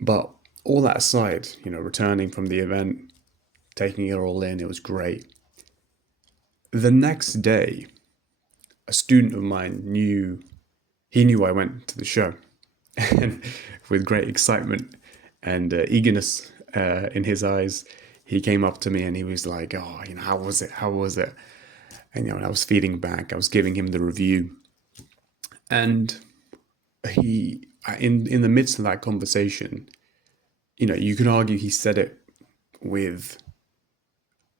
But all that aside, returning from the event, taking it all in, it was great. The next day, a student of mine knew I went to the show, and with great excitement and eagerness in his eyes, he came up to me and he was like, "Oh, how was it? How was it?" And I was feeding back. I was giving him the review, and in the midst of that conversation, you can argue he said it with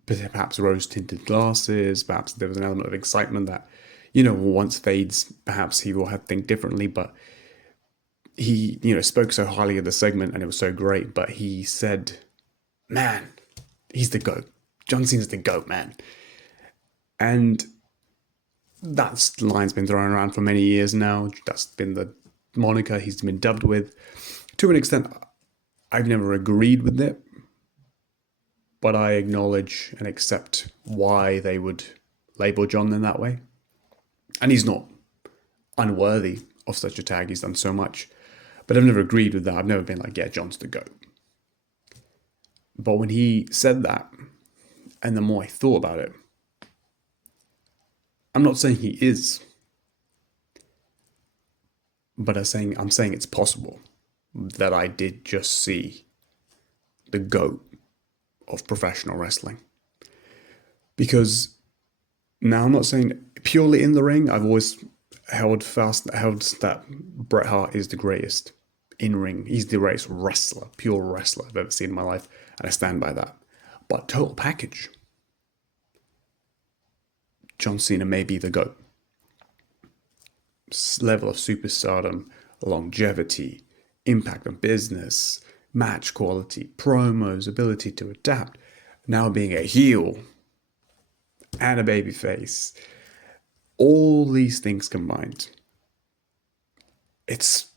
perhaps rose tinted glasses. Perhaps there was an element of excitement that, once fades, perhaps he will have think differently. But he, spoke so highly of the segment and it was so great. But he said, "Man, he's the GOAT. John Cena's the GOAT, man." And that line's been thrown around for many years now. That's been the moniker he's been dubbed with. To an extent, I've never agreed with it, but I acknowledge and accept why they would label John in that way. And he's not unworthy of such a tag. He's done so much. But I've never agreed with that. I've never been like, yeah, John's the GOAT. But when he said that, and the more I thought about it, I'm not saying he is, but I'm saying it's possible that I did just see the GOAT of professional wrestling. Because now I'm not saying purely in the ring. I've always held that Bret Hart is the greatest in ring. He's the greatest wrestler, pure wrestler I've ever seen in my life, and I stand by that. But total package, John Cena may be the GOAT. Level of superstardom, longevity, impact on business, match quality, promos, ability to adapt, now being a heel and a babyface. All these things combined, it's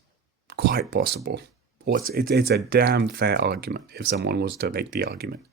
quite possible. Or it's a damn fair argument if someone was to make the argument